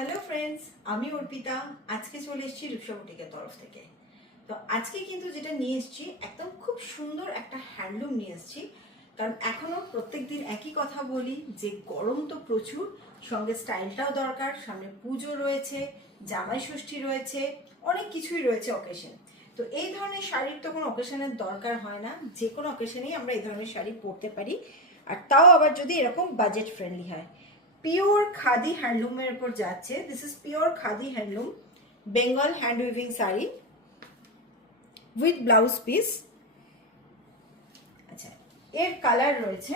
Hello friends, আমি অর্পিতা। আজকে চলে এসেছি রূপসা বুটিকের তরফ থেকে। তো আজকে কিন্তু যেটা নিয়ে এসেছি একদম খুব সুন্দর একটা হ্যান্ডলুম নিয়ে এসেছি। কারণ এখনও প্রত্যেক দিন একই কথা বলি যে গরম তো প্রচুর, সঙ্গে স্টাইলটাও দরকার। সামনে পুজো রয়েছে, জামাই ষষ্ঠী রয়েছে, অনেক কিছুই রয়েছে অকেশন। তো এই ধরনের শাড়ির তো কোনো অকেশনের দরকার হয় না, যে কোনো অকেশনেই আমরা এই ধরনের শাড়ি পরতে পারি, আর তাও আবার যদি এরকম বাজেট ফ্রেন্ডলি হয়। পিওর খাদি হ্যান্ডলুমের উপর যাচ্ছে। This is pure khadi handloom Bengal hand weaving sari with blouse piece. আচ্ছা, এর কালার রয়েছে,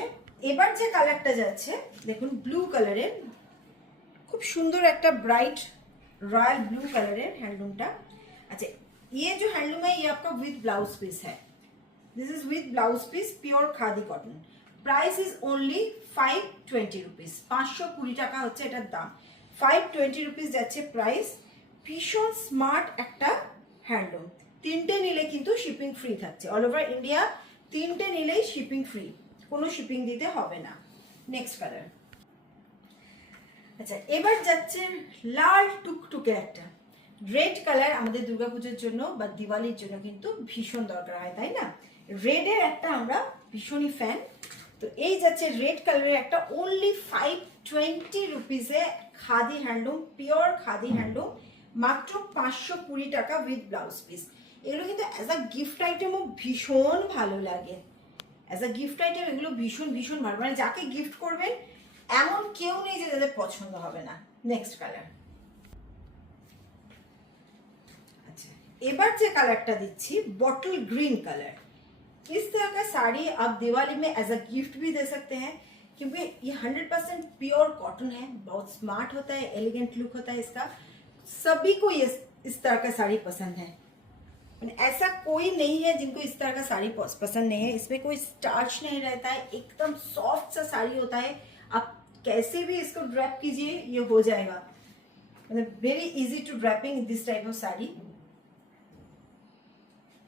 এবার যে কালারটা যাচ্ছে দেখুন ব্লু কালারের, খুব সুন্দর একটা ব্রাইট रॉयल ब्लू कलर है हैंडलूमটা। अच्छा, ये जो हैंडलूम है ये आपका विद ब्लाउज पीस है। This is with blouse piece, pure khadi cotton. Price is only 520 rupees. 520 টাকা হচ্ছে এটার দাম। 520 রুপিস যাচ্ছে প্রাইস। ভীষণ স্মার্ট একটা হ্যান্ডলুম। তিনটে নিলে কিন্তু শিপিং ফ্রি থাকছে, অল ওভার ইন্ডিয়া তিনটে নিলেই শিপিং ফ্রি, কোনো শিপিং দিতে হবে না। Next colour. আচ্ছা, এবার যাচ্ছে লাল টুকটুকে একটা রেড কালার। আমাদের দুর্গাপুজোর জন্য বা দিওয়ালির জন্য কিন্তু ভীষণ দরকার হয়, তাই না? রেডের একটা আমরা ভীষণই ফ্যান। তো এই যাচ্ছে রেড কালারের একটা ওনলি 520 রুপিসে khadi handloom, pure khadi handloom, মাত্র 520 টাকা উইথ ব্লাউজ পিস। এগুলো কিন্তু অ্যাজ আ গিফট আইটেমও ভীষণ ভালো লাগে। অ্যাজ আ গিফট আইটেম এগুলো ভীষণ ভীষণ ভালো, মানে যাকে গিফট করবেন এমন কেউ নেই যে তাদের পছন্দ হবে না। Next colour. अच्छा, এবার যে কালারটা দিচ্ছি बॉटल ग्रीन कलर। इस तरह का साड़ी आप दिवाली में एज अ गिफ्ट भी दे सकते हैं, क्योंकि ये 100% प्योर कॉटन है, बहुत स्मार्ट होता है, एलिगेंट लुक होता है इसका। सभी को ये इस तरह का साड़ी पसंद है, ऐसा कोई नहीं है जिनको इस तरह का साड़ी पसंद नहीं है। इसमें कोई स्टार्च नहीं रहता है, एकदम सॉफ्ट सा साड़ी होता है। आप कैसे भी इसको ड्रैप कीजिए ये हो जाएगा, मतलब very easy to draping this type of sari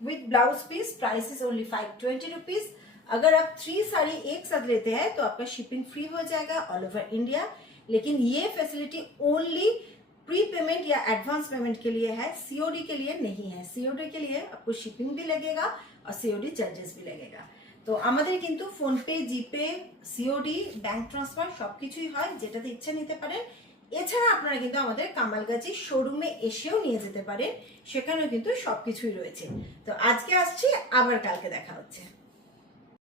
with blouse piece. Price is only 520 rupees. अगर आप 3 साड़ी एक साथ लेते हैं तो आपका शिपिंग फ्री हो जाएगा ऑल ओवर इंडिया। लेकिन ये फैसिलिटी ओनली प्री पेमेंट या एडवांस पेमेंट के लिए है, सीओडी के लिए नहीं है। सीओडी के लिए आपको शिपिंग भी लगेगा और सीओडी चार्जेस भी लगेगा। তো আমাদের কিন্তু ফোনপে, জিপে, সিওডি, ব্যাংক ট্রান্সফার সবকিছুই হয়, যেটাতে ইচ্ছা নিতে পারেন। এছাড়া আপনারা কিন্তু আমাদের কামালগাছি শোরুমে এসেও নিয়ে যেতে পারেন, সেখানেও কিন্তু সবকিছুই রয়েছে। তো আজকে আসছি, আবার কালকে দেখা হচ্ছে।